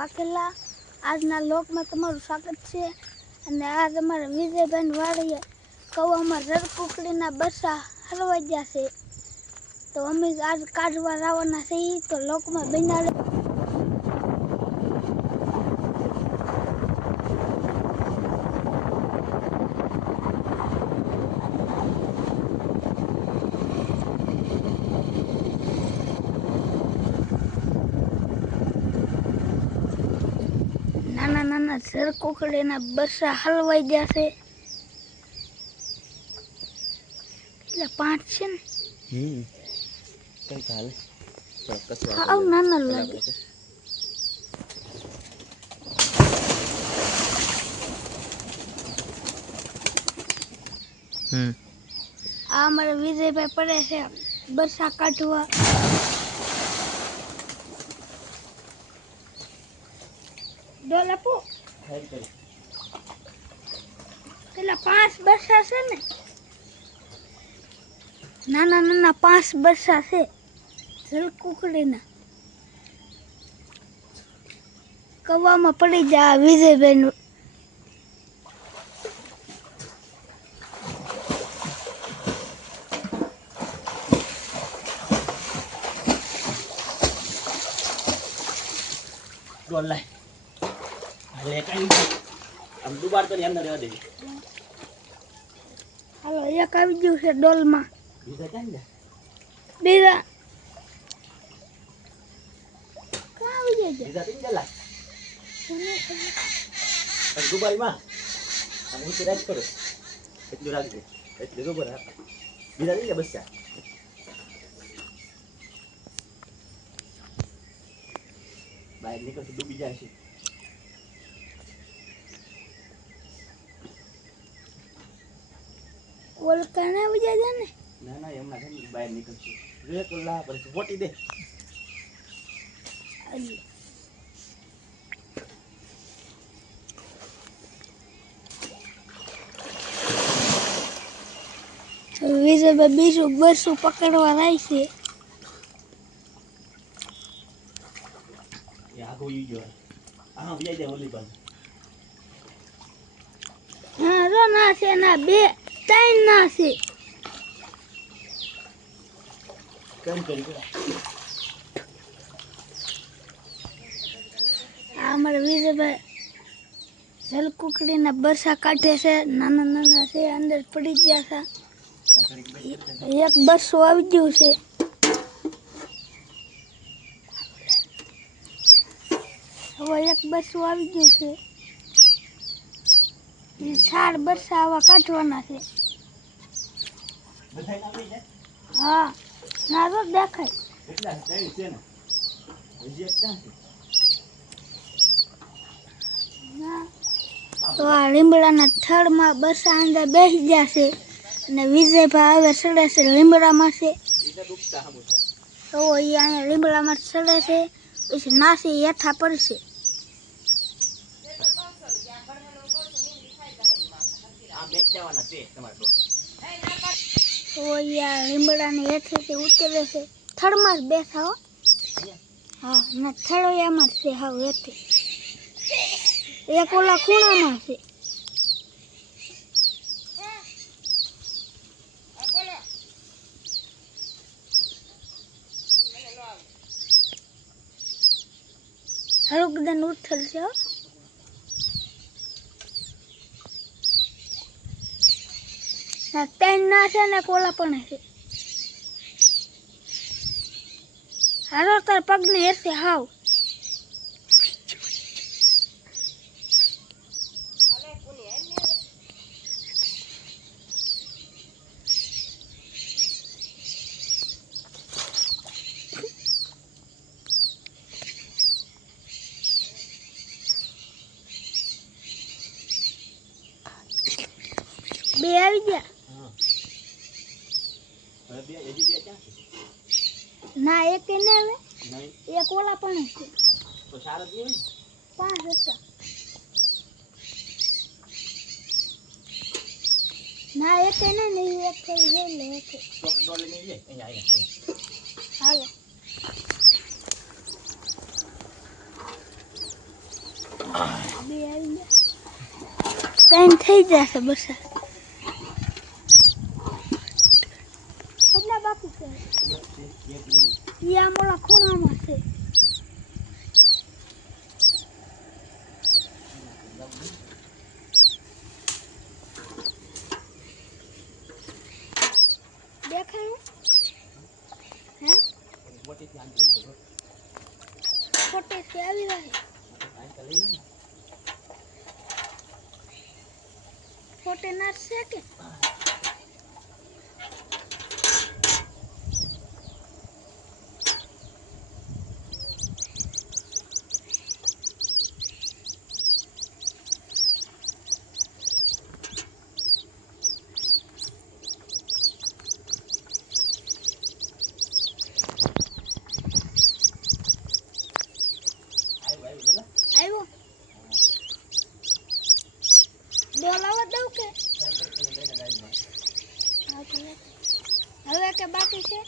વાઘેલા. આજના લોકમાં તમારું સ્વાગત છે. અને આજ અમારા વિજયભાઈ વાળીએ કવામાં રડકુકડીના બસા હરવા ગયા છે. તો અમે આજ કાઢવા આવવાના છીએ. તો લોકમાં બન્યા નાના ઝરકુકડીના બસા હલવાઈ ગયા છે. એટલે પાંચ છે ને. હમ. કઈ ચાલે થોડોક કચરો હા આવું નાના લાગે. હમ. આ અમારા વિજયભાઈ પડે છે બરસા કાઢવા. ડોલ આપો. પેલા પાંચ બરસા છે ને? નાના નાના પાંચ બરસા છે. જલકુકડીના કવામાં પડી જાય વિજયભાઈ નું ડોલ લાય હાલે કાઈ આમ દુબાર તો ન રહેવા દેવી હાલો એક આવી ગયું છે ડોલમાં. બીજા ક્યાં ને બીજા. ક્યાં આવી છે? બીજા તીન ગયેલા. પણ દુબારીમાં હું રાજ કરો એટલું રાખજે એટલું દુબાર રાખ બીજા ગયા બસ બહાર નીકળશે ડૂબી જાય છે. ઓલકા ના આવી જ છે ને? ના ના એમના છે ને બહાર નીકળશે. રે તો લા પછી મોટી દે. વિજયભાઈ બીજું બરસું પકડવા જાય છે. હા ના છે ના બે. ત્રણ ના છે કેમ કરી આ અમારા વિજયભાઈ જલકુકડીના બરસા કાઢે છે, નાના નાના છે, અંદર પડી ગયા છે. એક બસો આવી ગયું છે. હવે એક બસો આવી ગયું છે. ચાર બરસા આવા કાઢવાના છે. હા ના તો દેખાય. કેટલા ત્રણ છે ને. હજી એક ક્યાં છે? તો આ લીમડાના થડમાં બસા અંદર બેસી ગયા છે અને વિજયભાઈ હવે ચડે છે લીમડામાં છે. તો એ અહીંયા લીમડામાં ચડે છે પછી નાસી યથા પડશે. આ બેચાવાના છે તમારે તો અહીંયા લીમડાની હેઠેથી ઉતરે છે. થડમાં જ બેઠા હો. હા, ના થળોયામાં જ છે. હાવ હેઠે એક ઓલા ખૂણામાં છે. હળુકદન ઉથલ છે હો. ના ના છે ને કોલા પણ છે હાલો, તાર પગને હેરશે હાવ. બે આવી ગયા. ના એક એને હવે. એક ઓલા પણ પાંચ હતા. ના એક એને નહીં એક થઈ ગઈ લે. એક હાલો. બે આવી ગયા. કઈ થઈ જશે બસ. આ મોળા ખૂણામાં છે દેખાયું હે ફોટેથી આવી રહે ફોટે ના છે કે આવ્યો બોલાવા દઉં કે હા, તો લે. હવે કે બાકી છે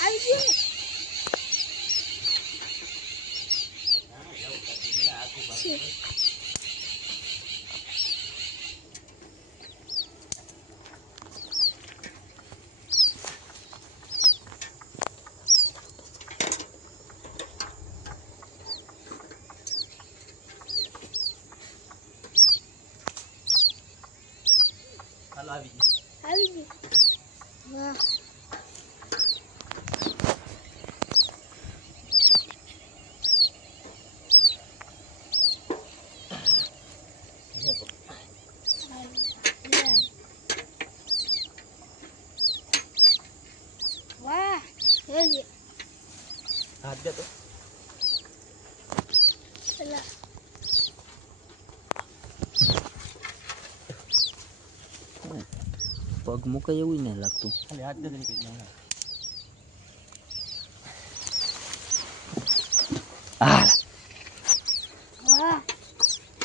આવી ગયું ને? છે. હાલો આવી ગઈ આવી ગયું વાહ લે. વાહ જોજે હાથ દે તો પેલા પગ મુકાય એવું નહીં લાગતું. ખાલી હાથ તો નીકળી.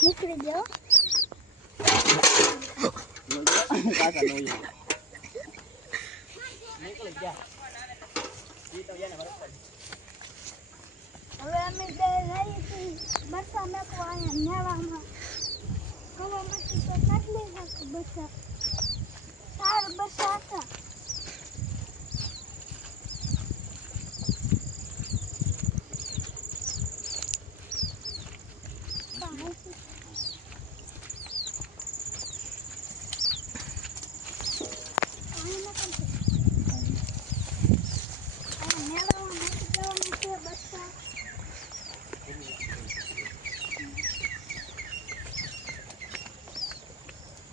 નીકળી ગયા. હવે અમે બે રહી બસા મેકવા અહીંયા મેળામાં કવામાંથી તો કેટલી નાખો બસા ચાર બસા હતા. મેળામાં નથી જવાનું છે બસા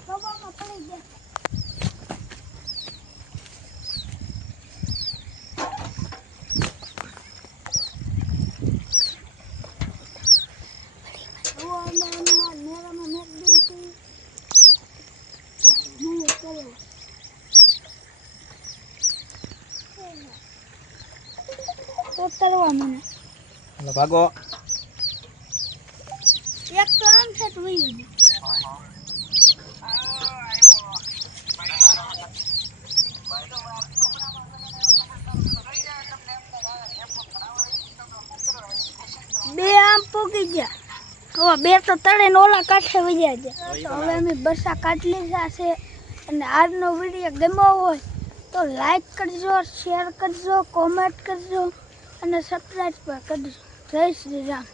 કવામાં પડી ગયા હવે અમે અમે આ મેળામાં મેક દઈશું હું કરો તો મને હાલો ભાગો. એક તો આમ છે તો બે આમ પૂગી ગયા. હવે બે તો તળે ને ઓલા કાંઠે વજ્યા છે તો હવે અમે બસા કાટલી છે અને આજનો વીડિયો ગમ્યો હોય તો લાઈક કરજો શેર કરજો કોમેન્ટ કરજો. અને સબસ્ક્રાઈબ પણ કરજો જય શ્રી રામ.